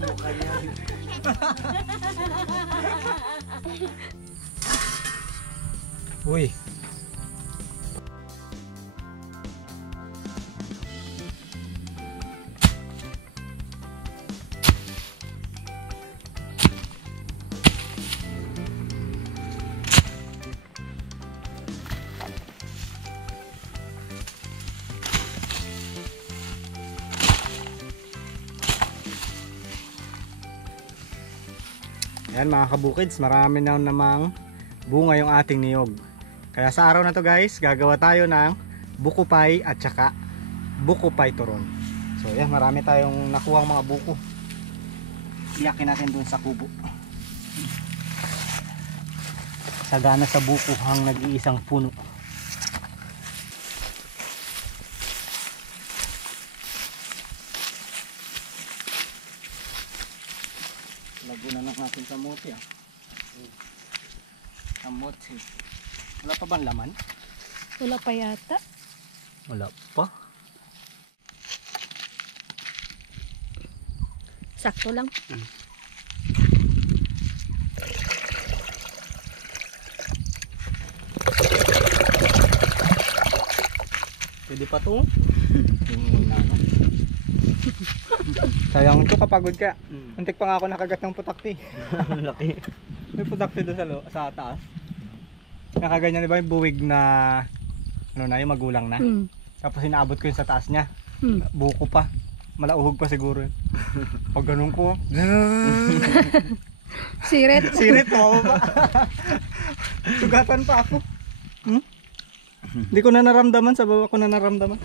Mukha niya. Uy. Ayan mga kabukids, marami na namang bunga yung ating niyog. Kaya sa araw na to guys, gagawa tayo ng buko pie at saka buko pie turon. So ayan, marami tayong nakuhang mga buko. Iyakin natin dun sa kubo. Sagana sa buko hang nag-iisang puno. Lagunan lang natin kamote ah. Kamote. Wala pa bang laman? Wala pa yata. Wala pa. Sakto lang. Pwede pa to. Sayang ito kapagod ka. Antik pa nga ako nakagat ng putakti. Laki. May putakti doon sa taas. Nakaganyan, di ba yung buwig na ano na, yung magulang na. Tapos inaabot ko yun sa taas niya. Buko pa. Malauhog pa siguro yun. Pag ganun ko. Sirit. Sirit mo pa. Sugatan pa ako. Hindi ko na naramdaman, sa baba ko na naramdaman.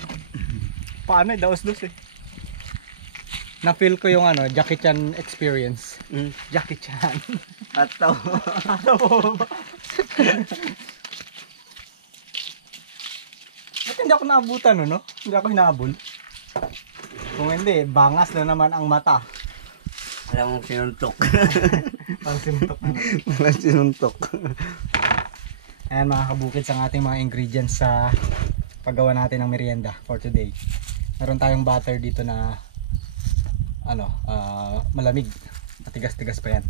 Paano eh, daos-dos eh. Na-feel ko yung ano, Jackie Chan experience. Jackie Chan. Ataw. Ba't hindi ako naabutan no? Hindi ako hinahabol. Kung hindi, bangas na naman ang mata. Alam mong sinuntok. Ang sinuntok na naman. Walang sinuntok. Ayan mga kabukids, ang ating mga ingredients sa paggawa natin ng merienda for today. Meron tayong butter dito na ano, malamig. Matigas-tigas pa yan.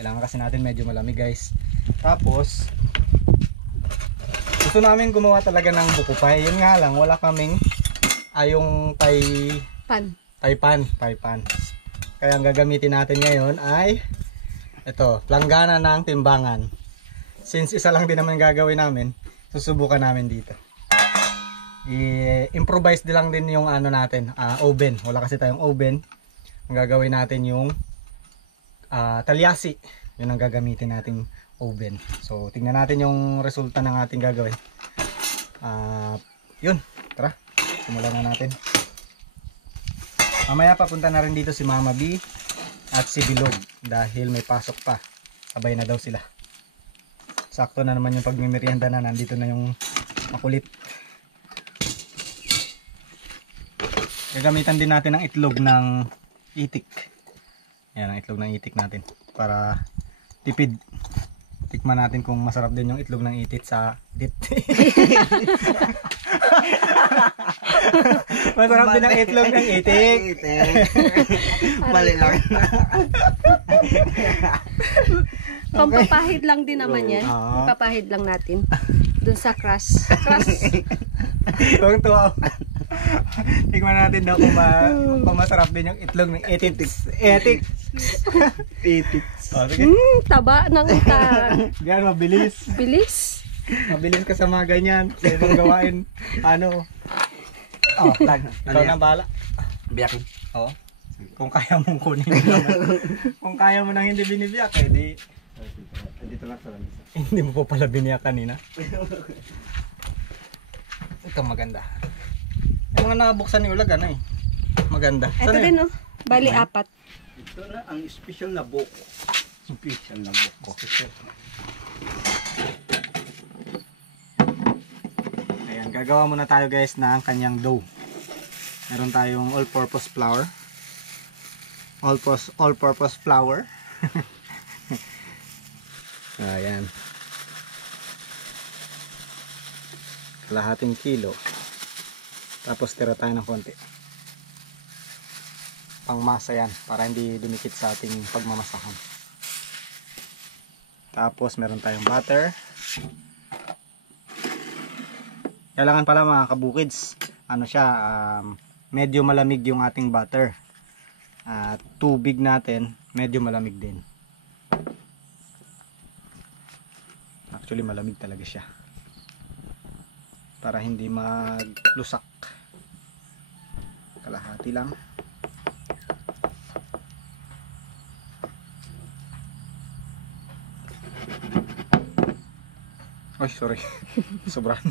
Kailangan kasi natin medyo malamig guys. Tapos gusto namin gumawa talaga ng buko pie. Yun nga lang, wala kaming yung Pan. taipan. Kaya ang gagamitin natin ngayon ay ito, planggana ng timbangan. Since isa lang din naman gagawin namin, susubukan namin dito. I-improvise lang din yung ano natin, oven. Wala kasi tayong oven. Ang gagawin natin yung talyasi. Yun ang gagamitin nating oven. So tingnan natin yung resulta ng ating gagawin. Yun, tara, simulan na natin. Mamaya papunta na rin dito si Mama B at si Bilog dahil may pasok pa. Sabay na daw sila. Sakto na naman yung pagmimerienda na, nandito na yung makulit. Gagamitan din natin ng itlog ng itik. Yan ang itlog ng itik natin para tipid. Tikman natin kung masarap din yung itlog ng itik sa masarap din ang itlog ng itik. Mali lang. Pampapahid lang din naman yan. Pampapahid lang natin. Dun sa crust. Kung tuwa. Tingnan natin daw kung masarap din yung itlog ng itik. Oh, Taba ng utang. Yan, mabilis. Bilis. Mabilis ka sa mga ganyan. Sa ibang gawain. Ano? Oh, lag. Ikaw na bahala. Biyakin. Oo. Kung kaya mong kunin naman. Kung kaya mo nang hindi binibiyak, eh di Dito lang sa lamisa. hindi mo pa pala biniyak kanina. Ito maganda. Yung mga nabuksan ni Ulag, ano eh. Maganda. Ito Sana din oh. Bali apat. Ito na ang special na buko. Special na buko. Ayan, gagawa muna tayo guys ng kanyang dough. Meron tayong all-purpose flour. All-purpose flour. Ayan. Kalahating kilo. Tapos tira tayo ng konti. pangmasa yan para hindi dumikit sa ating pagmamasahan. Tapos meron tayong butter. Kailangan pala mga kabukids, ano siya, medyo malamig yung ating butter. At tubig natin medyo malamig din. Actually malamig talaga siya para hindi maglusak. Kalahati lang. Ay, sorry. Sobrahan.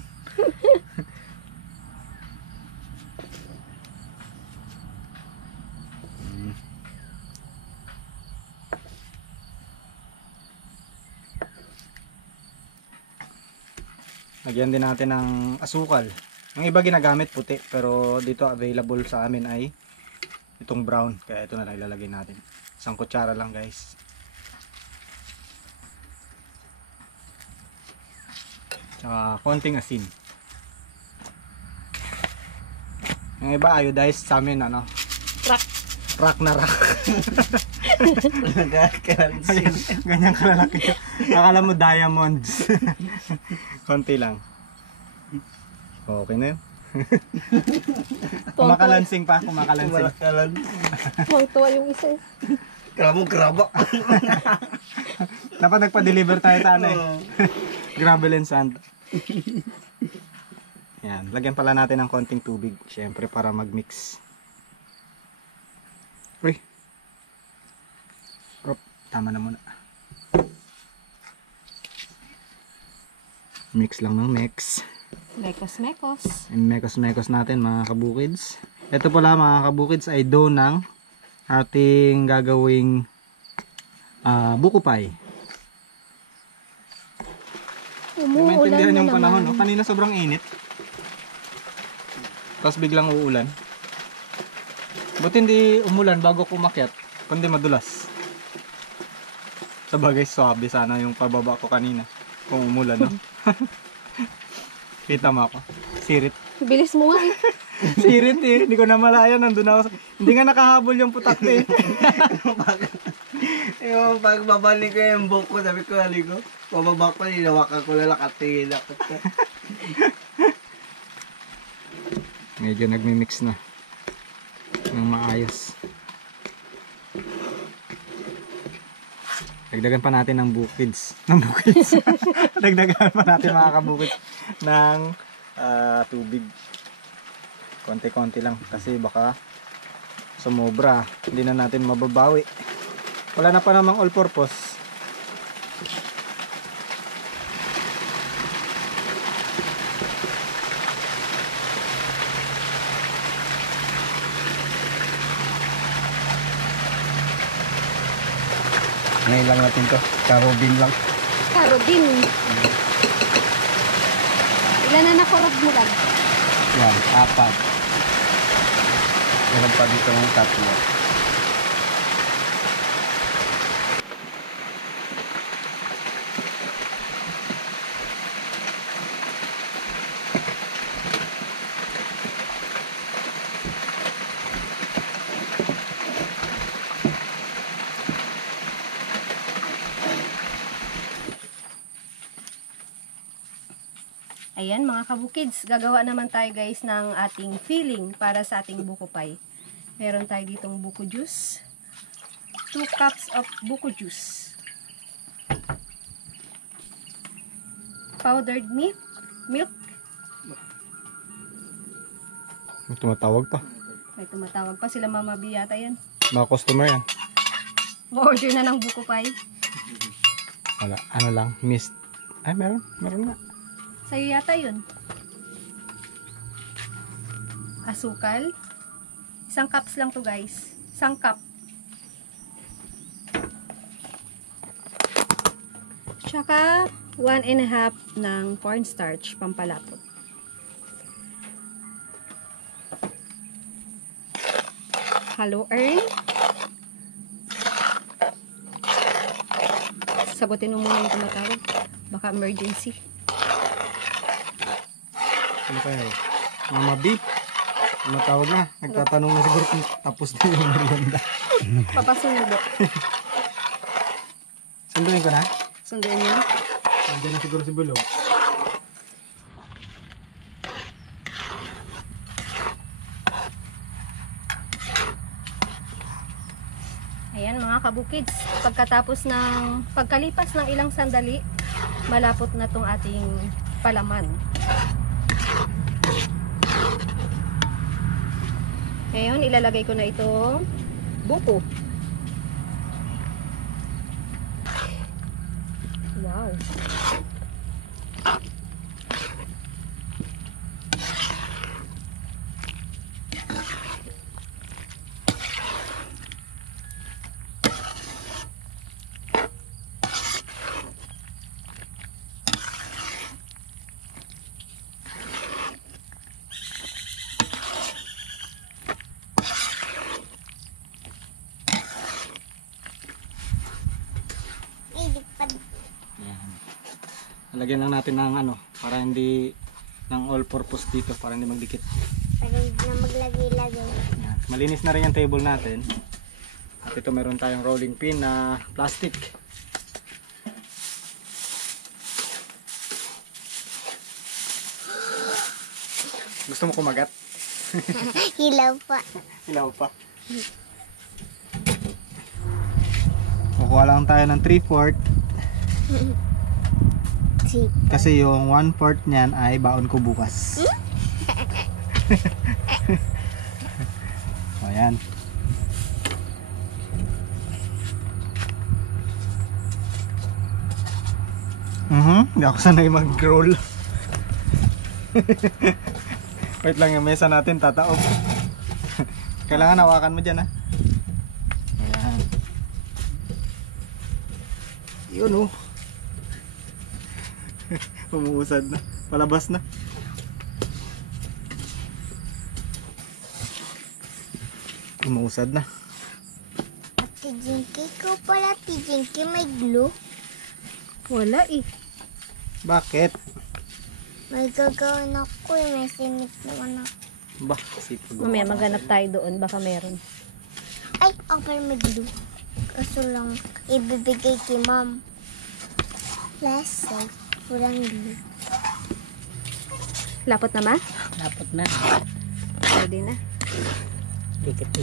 Lagyan din natin ng asukal. Ang iba ginagamit puti, pero dito available sa amin ay itong brown. Kaya ito na lang ilalagay natin. Isang kutsara lang guys. Tsaka konting asin. Yung iba iodized, sa amin ano? Rock. Rock na rock. Nagkakalansin. Ganyan kalalaki. Akala mo diamonds. Konti lang. Okay na yun. Kumakalansing pa, kumakalansing. Tuwang-tuwa yung isa. Kala mo graba. Dapat nagpa-deliver tayo sa ano eh. Gravel and sand. Yan, lagyan pala natin ng konting tubig, syempre para mag-mix. Uy. Tama na muna. Mix lang ng mix. Mekos-mekos. Mekos-mekos natin mga kabukids. Ito pala mga kabukids ay dough ng ating gagawing buko pie. Umuulan Maintindihan na yung panahon, naman. no? Kanina sobrang init. Tapos biglang uulan. Buti hindi umulan bago kumakyat, kundi madulas. Sa bagay, swabe sana yung pababa ko kanina. Kung umulan, no? Kita mo ako. Sirit. Bilis mo nga eh. Sirit eh. Hindi ko na malaya. Nandun ako. Hindi nga nakahabol yung putak eh. Yung pagbabalik ko yung buhok ko, sabi ko, haligo. Pababa ko, hinawakan ko na nakatingin ako. Medyo nagmi-mix na ng maayos. Dagdagan pa natin ng bukids. Dagdagan pa natin mga kabukids ng tubig. Konti-konti lang kasi baka sumobra. Hindi na natin mababawi. Wala na pa namang all purpose. Ngayon lang natin to. Karobin lang. Karobin. Ilan na nakurog mo lang? Yan, 4. Meron pa dito ng 3. Ayan mga kabukids, gagawa naman tayo guys ng ating filling para sa ating buko pie. Meron tayo ditong buko juice. 2 cups of buko juice. Powdered milk. Tumatawag pa. May tumatawag pa sila Mama B yata yan. Mga customer yan. Order na ng buko pie. Wala. Ano lang. Mist. Ay meron. Meron nga. Sa'yo yata yun. Asukal. 1 cups lang to guys. 1 cup. Tsaka 1.5 ng cornstarch pampalapot. Hello Earl. Sagutin mo muna yung tumatawag. Baka emergency. Ano kaya eh? Mama B. Matawag na. Nagtatanong na siguro kung tapos na yung merienda. Papasundo. Sunduin ko na. Sunduin niyo. Nandiyan na siguro si Bulog. Ayan mga kabukids, pagkalipas ng ilang sandali, malapot na tong ating palaman. Ngayon, ilalagay ko na itong buko. Wow. Lagyan lang natin ng ano, para hindi ng all purpose dito, para hindi magdikit. Para hindi na maglagay-lagay. Yan. Malinis na rin yung table natin. At ito meron tayong rolling pin na plastic. Gusto mo kumagat? Hilaw pa. Ilaw pa. Kukuha lang tayo ng 3/4 kasi yung 1/4 niyan ay baon ko bukas. O yan. Hindi ako sanay mag-roll. Wait lang, yung mesa natin tataob. Kailangan hawakan mo dyan, ha. Ayan. Yun, oh. Umuusad na. Palabas na. Umuusad na. At tijinki ko pala, tijinki may glue. Wala eh. Bakit? May gagawin ako eh, may simit naman ako. Bah, sipag. Mamaya maghanap tayo doon, baka meron. Ay, ako pala may glue. Kaso lang, ibibigay kay mom. Last side, walang glue. Lapot na ma? Lapot na. Pwede na. Dikit.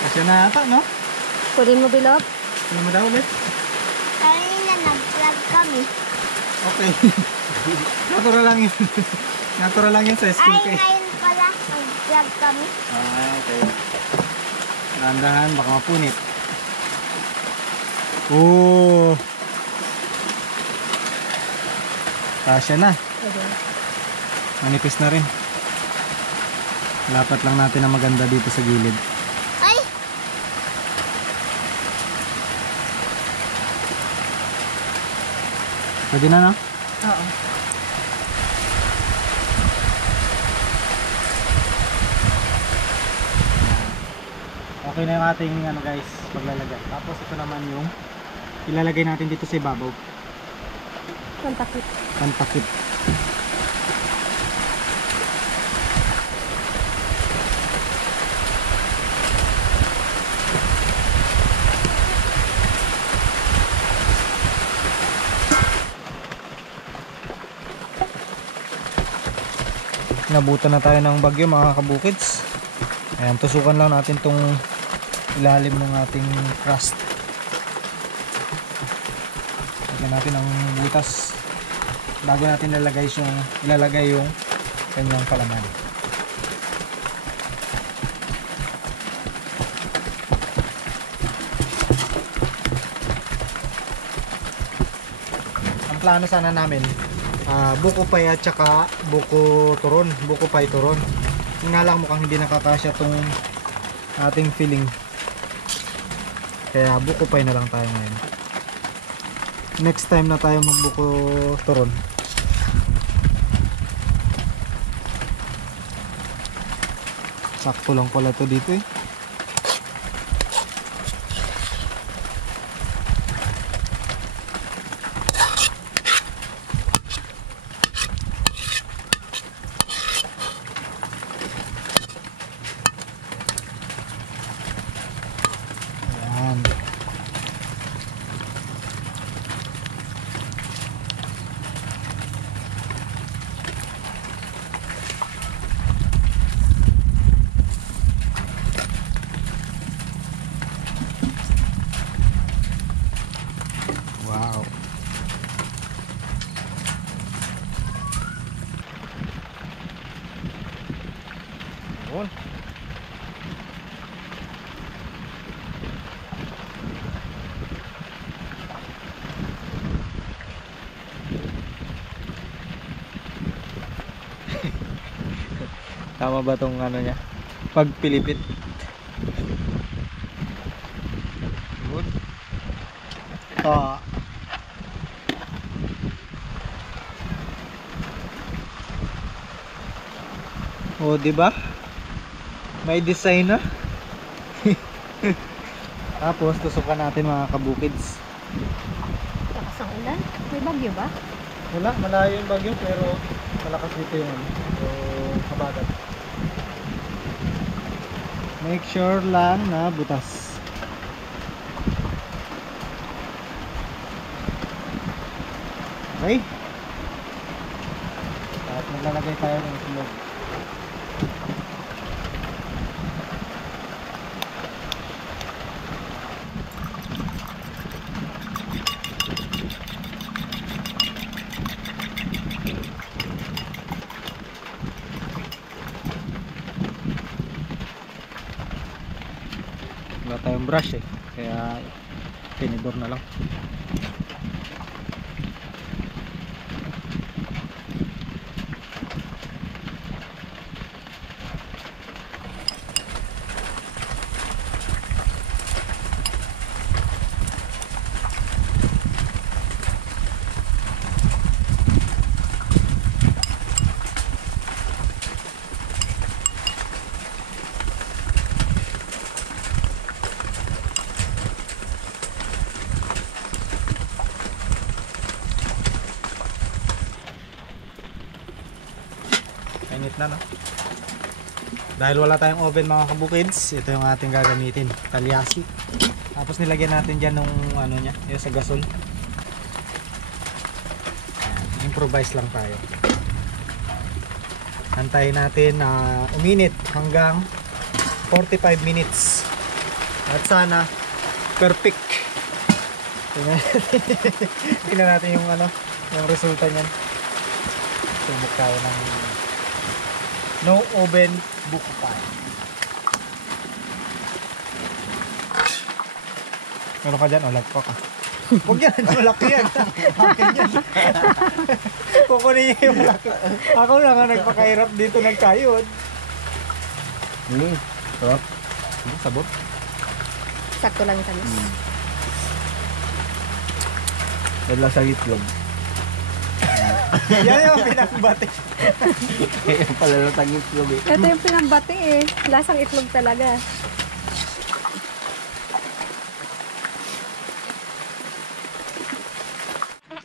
Kasi na ata, no? Kunin mo bilog. Ano mo daw ulit? Kanina nag-vlog kami. Okay. Natural lang yun. Natural lang yun sa school Ay, kay. ngayon pala, nag-vlog kami. Ah, okay. Dahan-dahan, baka mapunit. Oh. Kasya na. Pwede na. Manipis na rin. Lapat lang natin na maganda dito sa gilid. Ay, Pwede na, no? Oo. Okay na yung ating ano guys, paglalagay. Tapos ito naman yung ilalagay natin dito sa ibabaw. Pantakit. Pantakip. Nabutan na tayo ng bagyo mga kabukids. Ayan, tusukan lang natin tong ilalim ng ating crust. Lagyan natin ang butas bago natin ilalagay yung kanyang palaman. Ang plano sana namin buko pay at saka buko turon, buko pay turon. Yung nga lang mukhang hindi nakakasya tong ating filling, kaya buko pay na lang tayo ngayon. Next time na tayo magbuko turon. Sakto lang pala to dito eh. Yun. Tama ba tong ano niya? Pagpilipit. Good. Oh, di ba? May design na. Tapos tusukan natin mga kabukids. Lakas ang ulan. May bagyo ba? Wala, malayo yung bagyo pero malakas dito yung ano, yung kabagat. Make sure lang na butas. Okay. At maglalagay tayo ng itlog. Wala tayong brush eh, kaya tinidor na lang. Init na, no? Dahil wala tayong oven mga kabukids, ito yung ating gagamitin, talyasi. Tapos nilagyan natin dyan nung ano nya, yung sa gasol. Improvise lang tayo. Antayin natin na uminit hanggang 45 minutes. At sana perfect. Tingnan natin yung ano, yung resulta niyan. Sumuk tayo ng no oven buko pie. Meron ka dyan? O, lagpa ka. Huwag yan, malaki yan. Akin yan. Kukunin niya yung malaki. Ako lang nga nagpakahirap dito nagkayod. Sarap. Sabot. Sakto lang sa tamis. Wala sa itlog. Yan yung pinakbati. Yung palalatang itlog eh. Ito yung pinambati eh. Lasang itlog talaga.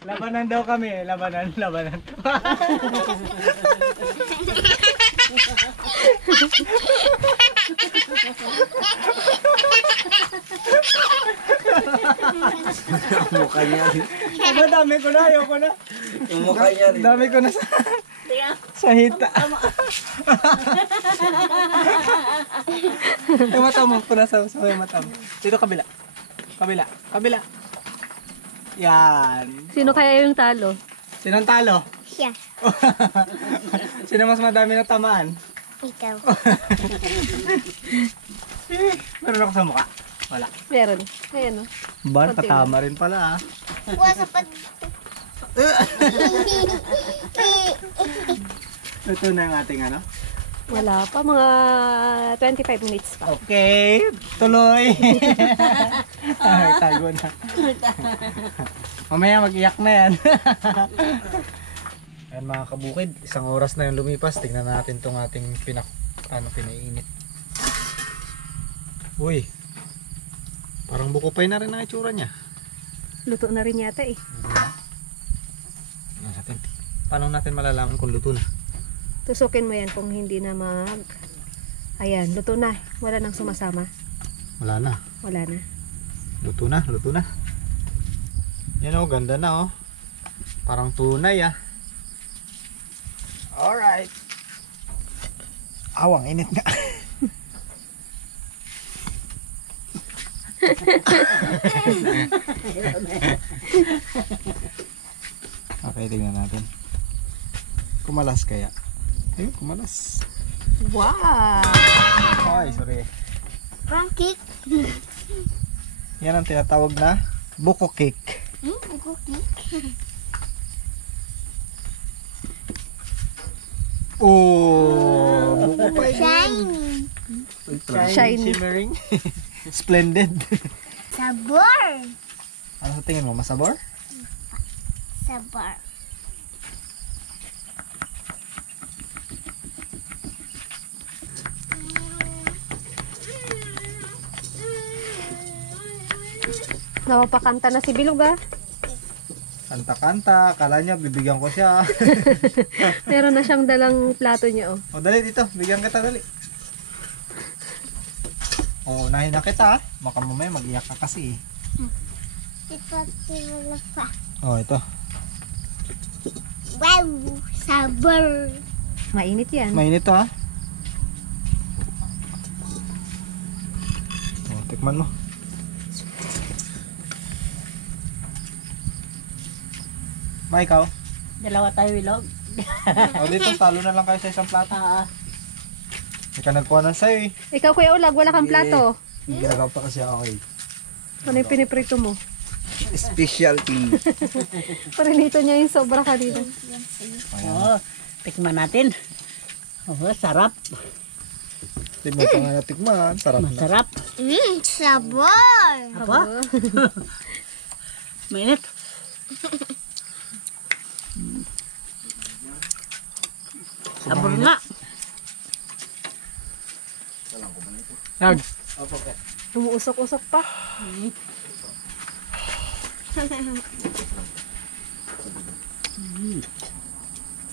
Labanan daw kami eh. Labanan. Yung mukha niya rin. Aba, dami ko na. Ayoko na. Yung mukha niya rin. Dami ko na sa hita. Yung mata mo. Punasaw yung mata mo. Dito kabila. Kabila. Yan. Sino kaya yung talo? Sinong talo? Siya. Sino mas madami na tamaan? Ikaw. Meron ako sa mukha. Wala. Meron. Ayan o. Ba, Konti katama rin pala ah. Wasa pa. Ito na yung ating ano. Wala pa. Mga 25 minutes pa. Okay, tuloy. Ay, tago na. Mamaya mag-iyak na yan. Ayan mga kabukid, isang oras na yung lumipas. Tingnan natin tong ating pinainit. Uy, parang buko pie na rin ang itsura niya. Luto na rin yata eh. Paano natin malalaman kung luto na? Tusukin mo yan kung hindi na Ayan, luto na. Wala nang sumasama. Wala na. Wala na. Luto na. Yan o, ganda na o. Parang tunay ah. Alright. Awang init nga. Okay, tingnan natin. Kumalas kaya. Ayun, kumalas. Wow! Ay, sorry. Pancake. Yan ang tinatawag na buko cake. Cookie. Oh, buko pie. Shiny. Shiny. Shimmering. Splendid. Sabor. Ano sa tingin mo? Masabor? Sabor. Napapakanta na si Bilog ah. Kanta-kanta. Kala niya, bibigyan ko siya. Meron na siyang dalang plato niya oh. O, dali dito. Bigyan kita, dali. O, unahin na kita. Baka mamaya mag-iyak ka kasi. Ito tinula pa. O, ito. Wow. Sabor. Mainit yan. Mainit to, ha? O, tikman mo. Ma, ikaw? Dalawa tayo, Wilog. O, dito, talo na lang kayo sa isang plato. Hindi ka nagkuha ng sayo, eh. Ikaw Kuya Ulag, wala kang plato. Ginagawa pa kasi ako eh. Ano yung piniprito mo? Specialty. Parinito niya yung sobra kanina. Oo, tikman natin. Oo, sarap. Hindi mo pa nga natikman. Sarap na. Masarap. Sabor. Apa? Mainit. Sabor nga. Nag. Umuusok-usok pa.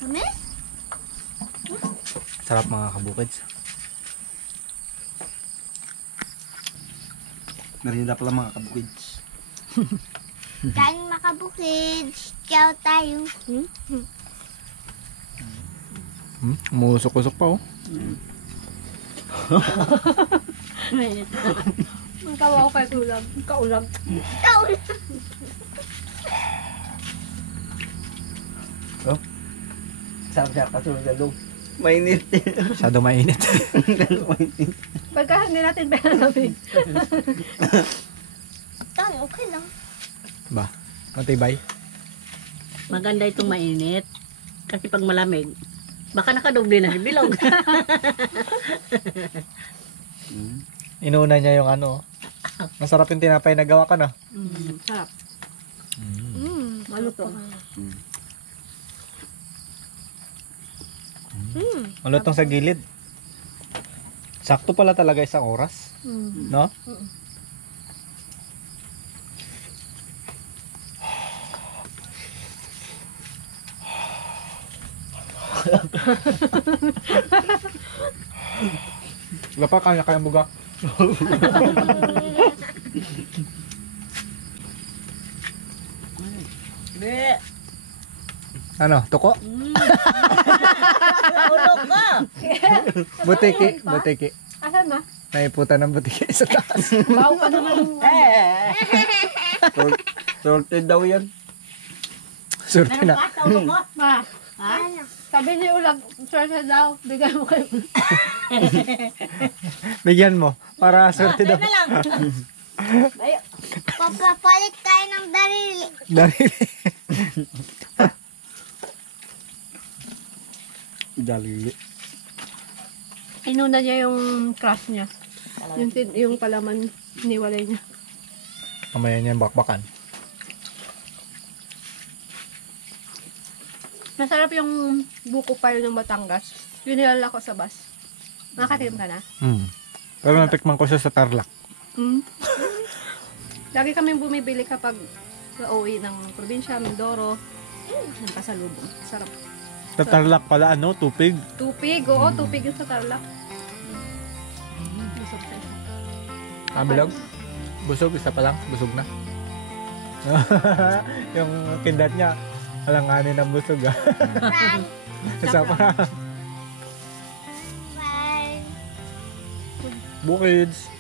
Kami? Sarap mga kabukids. Merienda pala mga kabukids. Kain makabukid. Ciao tayo. Umusok-usok pa, oh. Mainit. Ang kawa ko kay Ulag. Kaulag. Sarap siya kasunod na loob. Mainit. Masyado mainit. Mainit. Pagka hindi natin pinalamig. Tan, okay lang. Ba? Matibay? Maganda itong mainit. Kasi pag malamig, baka nakadoble na si Bilog. Inuna niya yung ano. Masarap yung tinapay na gawa ka na. Sarap. Maluto. Malutong sa gilid. Sakto pala talaga isang oras. No? Wala pa kaya buga. Be, Ano? Tuko? naulog ka. Butiki. Butiki. Asan na? Naiputan ng butiki sa taas. Baho pa naman. Sorted daw yan. Surti na. Naulog ka. Ma, sabi niya Ulag, swerte daw. Bigay mo kayo. Bigyan mo. Para surti daw. Na lang. Ay, Papapalit tayo ng darili. Darili. Dalili. Inuna niya yung crush niya. Yung palaman niwalay niya. Mamaya niya yung bakbakan. Masarap yung buko payo ng Batangas. Yun nilala ko sa bus. Nakatikim ka na? Pero natikman ko siya sa Tarlac. Lagi kaming bumibili kapag uuwi ng probinsya, Mindoro. Ng pasalubong. Sarap. Sa Tarlac pala ano, tupig. Tupig, oo, tupig yung sa Tarlac. Busog siya. Bilog? Busog, isa pa lang. Busog na. Yung kindat niya, alanganin ng busog ah. Isa pa. Bye. Bukids.